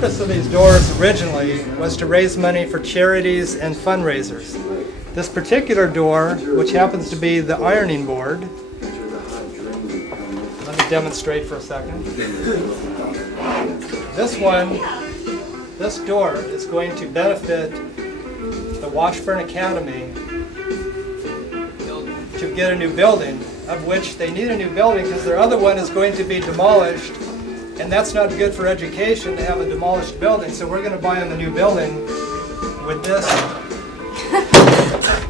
purpose of these doors originally was to raise money for charities and fundraisers. This particular door, which happens to be the ironing board, let me demonstrate for a second. This door is going to benefit the Washburn Academy to get a new building, of which they need a new building because their other one is going to be demolished, and that's not good for education to have a demolished building. So we're going to buy them a new building with this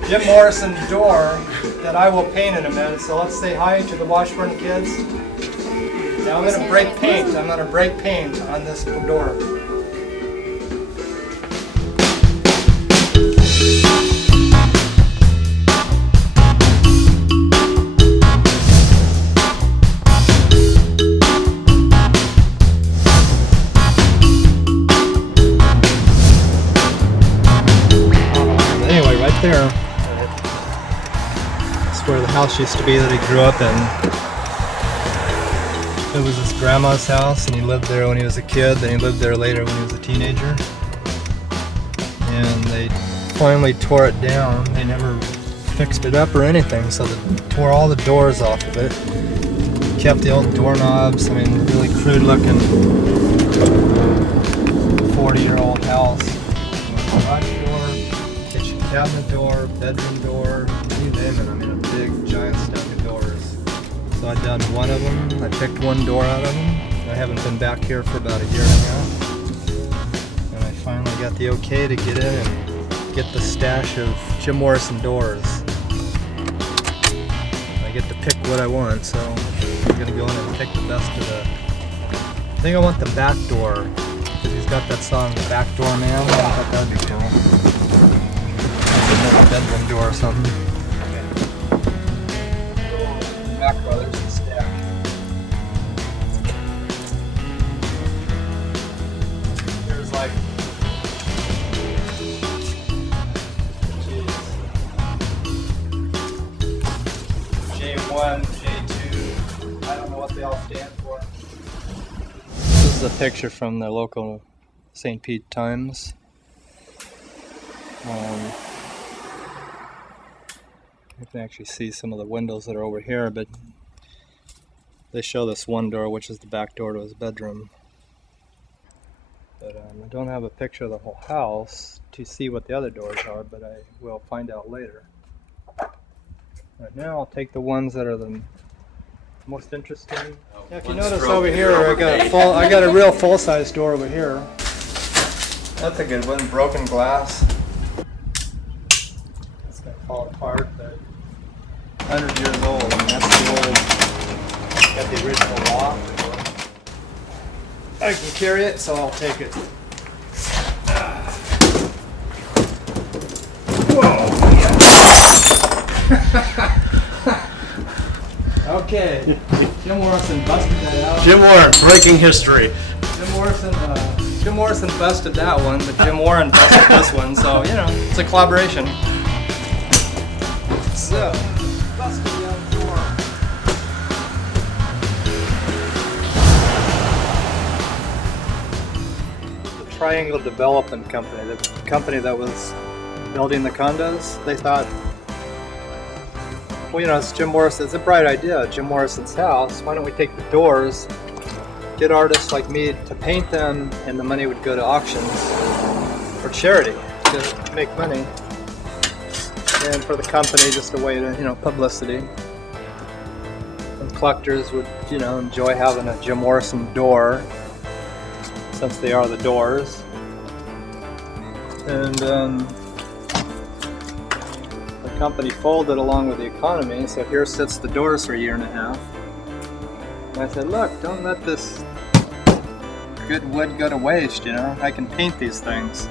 Jim Morrison door that I will paint in a minute. So let's say hi to the Washburn kids. Now I'm going to break paint. I'm going to break paint on this door. There. That's where the house used to be that he grew up in. It was his grandma's house, and he lived there when he was a kid. Then he lived there later when he was a teenager. And they finally tore it down. They never fixed it up or anything, so they tore all the doors off of it. Kept the old doorknobs. I mean, really crude looking 40-year-old house. Cabinet door, bedroom door, you name it. I mean, a big, giant stack of doors. So I done one of them. I picked one door out of them. I haven't been back here for about a year and a half. And I finally got the okay to get in and get the stash of Jim Morrison doors. I get to pick what I want, so I'm going to go in and pick the best of the... I think I want the back door, because he's got that song, The Back Door Man. I thought that would be cool. Another bedroom door or something. Okay. Mac Brothers and stack. There's like, J1, J2. I don't know what they all stand for. This is a picture from the local St. Pete Times. You can actually see some of the windows that are over here, but they show this one door, which is the back door to his bedroom. But I don't have a picture of the whole house to see what the other doors are, but I will find out later. Right now I'll take the ones that are the most interesting. Yeah, if you notice over here, I got a real full-size door over here. That's a good one, broken glass. It's gonna fall apart, but 100 years old. I mean, that's the old, got the original lock. I can carry it, so I'll take it. Whoa! Yeah. Okay. Jim Morrison busted that out. Jim Warren, breaking history. Jim Morrison busted that one, but Jim Warren busted this one, so, you know, it's a collaboration. So, busted the other door. The Triangle Development Company, the company that was building the condos, they thought, well, you know, it's Jim Morrison, it's a bright idea, Jim Morrison's house, why don't we take the doors, get artists like me to paint them, and the money would go to auctions for charity to make money, and for the company just a way to, you know, publicity. And collectors would, you know, enjoy having a Jim Morrison door, since they are the doors. And the company folded along with the economy, so here sits the doors for a year and a half. And I said, look, don't let this good wood go to waste, you know, I can paint these things.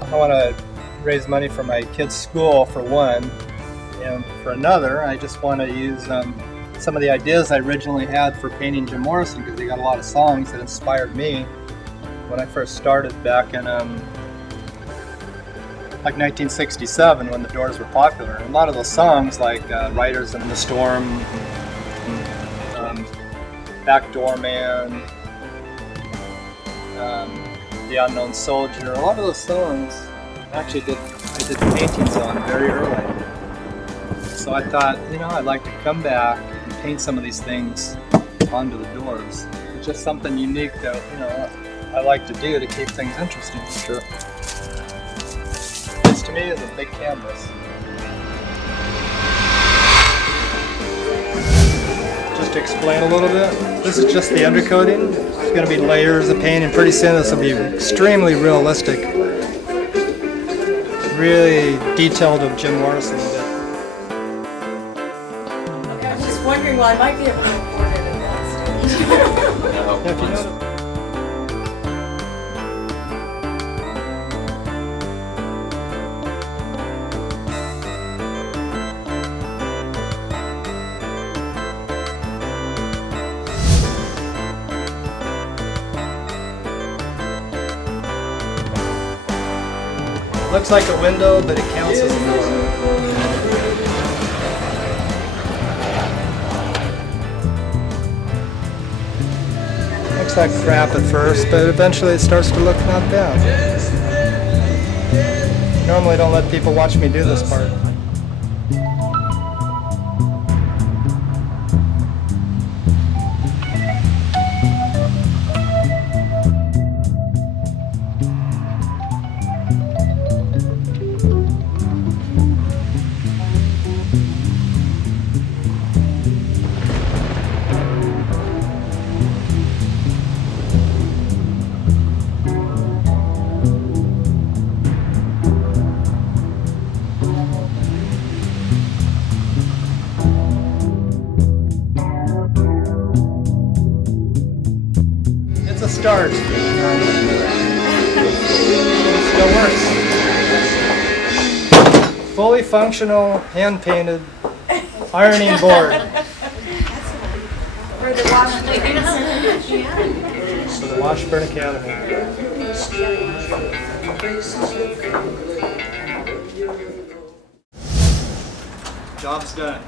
I want to raise money for my kids' school for one, and for another, I just want to use some of the ideas I originally had for painting Jim Morrison, because they got a lot of songs that inspired me when I first started back in like 1967 when the Doors were popular. And a lot of those songs like Riders in the Storm, Backdoor Man, The Unknown Soldier. A lot of those songs I did paintings on very early. So I thought, I'd like to come back and paint some of these things onto the doors. It's just something unique that, I like to do to keep things interesting. Sure. This to me is a big canvas. Just to explain a little bit, this is just the undercoating. It's going to be layers of paint, and pretty soon this will be extremely realistic. Really detailed of Jim Morrison a bit. Okay, I was just wondering, well, I might be able to afford it in that Yeah, if you know, looks like a window, but it counts as a door. Looks like crap at first, but eventually it starts to look not bad. Normally don't let people watch me do this part. It's a start. Still works. Fully functional, hand-painted ironing board. For the Washburn. For the Washburn Academy. Job's done.